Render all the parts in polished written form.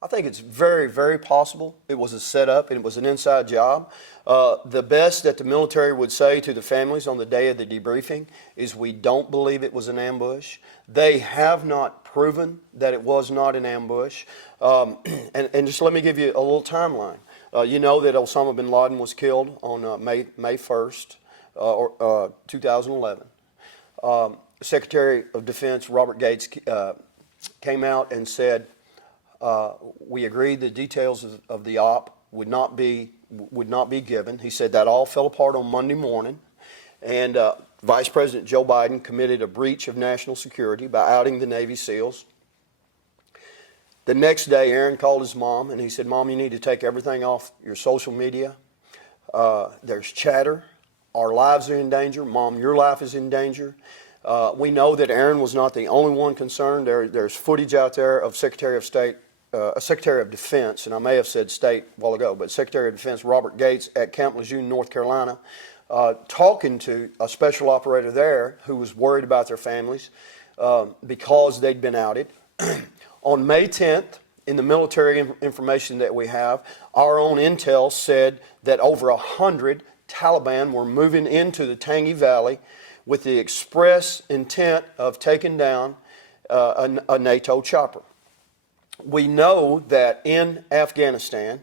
I think it's very, very possible it was a setup and it was an inside job. The best that the military would say to the families on the day of the debriefing is we don't believe it was an ambush. They have not proven that it was not an ambush. And just let me give you a little timeline. You know that Osama bin Laden was killed on May 1st, 2011. Secretary of Defense Robert Gates came out and said, we agreed the details of the op would not be given. He said that all fell apart on Monday morning, and Vice President Joe Biden committed a breach of national security by outing the Navy SEALs. The next day, Aaron called his mom and he said, "Mom, you need to take everything off your social media. There's chatter. Our lives are in danger. Mom, your life is in danger." We know that Aaron was not the only one concerned. There's footage out there of Secretary of Defense, and I may have said State a while ago, but Secretary of Defense Robert Gates at Camp Lejeune, North Carolina, talking to a special operator there who was worried about their families because they'd been outed. On May 10th, in the military information that we have, our own intel said that over 100 Taliban were moving into the Tangi Valley with the express intent of taking down a NATO chopper. We know that in Afghanistan,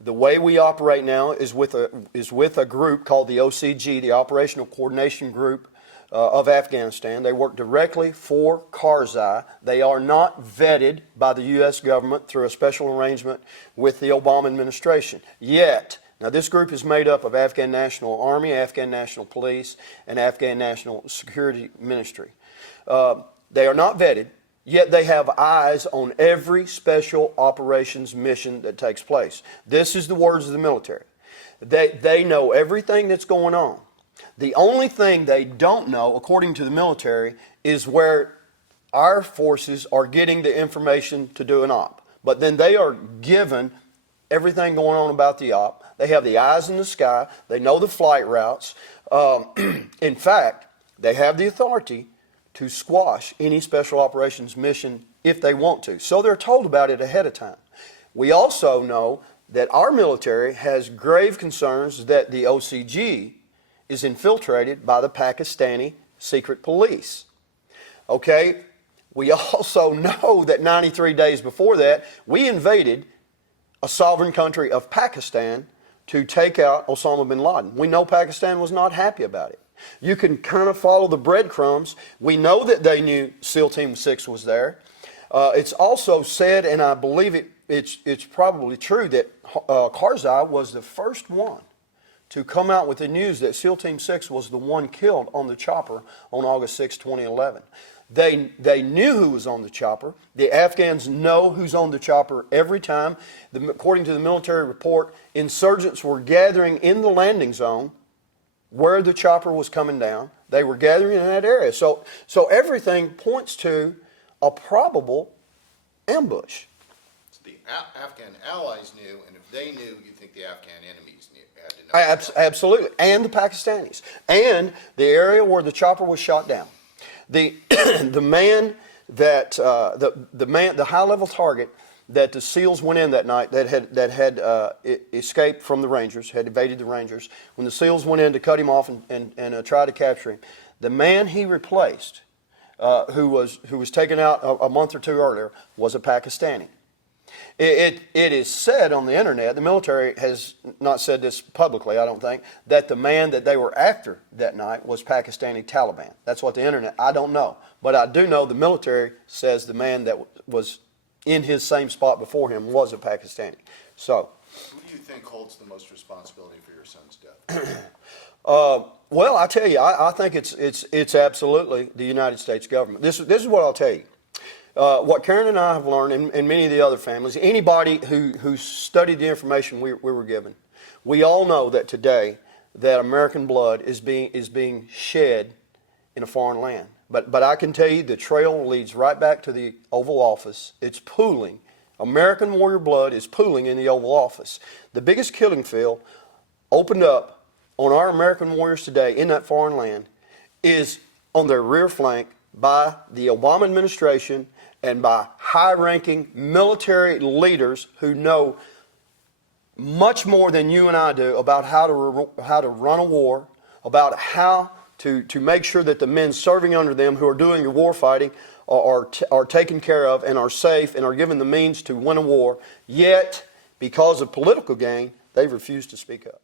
the way we operate now is with a group called the OCG, the Operational Coordination Group of Afghanistan. They work directly for Karzai. They are not vetted by the U.S. government through a special arrangement with the Obama administration yet. Now, this group is made up of Afghan National Army, Afghan National Police, and Afghan National Security Ministry. They are not vetted, yet they have eyes on every special operations mission that takes place. This is the words of the military. They know everything that's going on. The only thing they don't know, according to the military, is where our forces are getting the information to do an op. But then they are given everything going on about the op. They have the eyes in the sky. They know the flight routes. In fact, they have the authority to squash any special operations mission if they want to. So they're told about it ahead of time. We also know that our military has grave concerns that the OCG is infiltrated by the Pakistani secret police. Okay, we also know that 93 days before that, we invaded a sovereign country of Pakistan to take out Osama bin Laden. We know Pakistan was not happy about it. You can kind of follow the breadcrumbs. We know that they knew SEAL Team 6 was there. It's also said, and I believe it's probably true, that Karzai was the first one to come out with the news that SEAL Team 6 was the one killed on the chopper on August 6, 2011. They knew who was on the chopper. The Afghans know who's on the chopper every time. According to the military report, insurgents were gathering in the landing zone where the chopper was coming down. They were gathering in that area. So everything points to a probable ambush. So the Afghan allies knew, and if they knew, you think the Afghan enemies knew, had to know. Absolutely, and the Pakistanis, and the area where the chopper was shot down. The high-level target that the SEALs went in that night that had escaped from the Rangers, had evaded the Rangers. When the SEALs went in to cut him off and try to capture him, the man he replaced, who was taken out a month or two earlier, was a Pakistani. It is said on the internet, the military has not said this publicly, I don't think, that the man that they were after that night was Pakistani Taliban. That's what the internet, I don't know. But I do know the military says the man that was in his same spot before him was a Pakistani. So, who do you think holds the most responsibility for your son's death? Well, I tell you, I think it's absolutely the United States government. This is what I'll tell you. What Karen and I have learned, and many of the other families, anybody who studied the information we were given, we all know that today that American blood is being shed in a foreign land. But I can tell you the trail leads right back to the Oval Office. It's pooling. American warrior blood is pooling in the Oval Office. The biggest killing field opened up on our American warriors today in that foreign land is on their rear flank by the Obama administration and by high-ranking military leaders who know much more than you and I do about how to run a war, about how to make sure that the men serving under them who are doing the war fighting are taken care of and are safe and are given the means to win a war. Yet, because of political gain, they've refused to speak up.